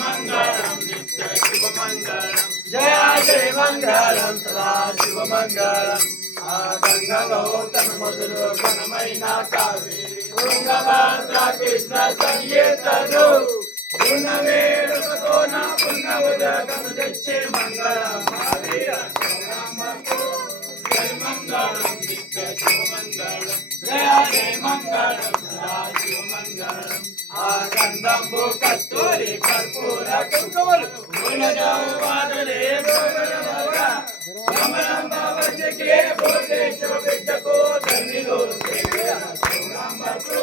మంగళం నిత్య మంగళం జయ సదా ఆ మొదలు ఘనమైన కృష్ణ సంగీతలు నా తెచ్చే మంగళం గంధంబు కస్తూరి కర్పూర కుంకుమలు గుణజవాదలే భోగనమగా రమణంబ వజ్జకే భూతేశ్వర బిడ్డకు ధన్యులు దేవియ గౌరాంబకు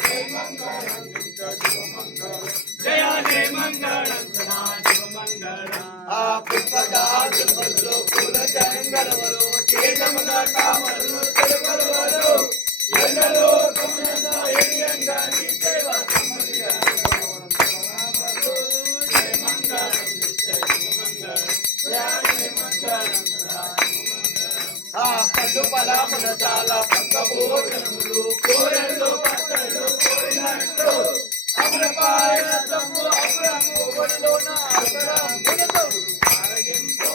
జై మంగళం నిత్య శివ మంగళం జయ జయ మంగళం సదా శివ మంగళం ఆ పుష్పజాతులు ఆ పళ్ళు పలాముల చాలా పక్క భోజనములు కూరలు పచ్చళ్ళు తమ్ము ఆరగింపు.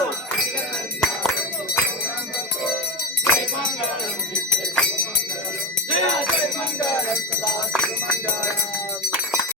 요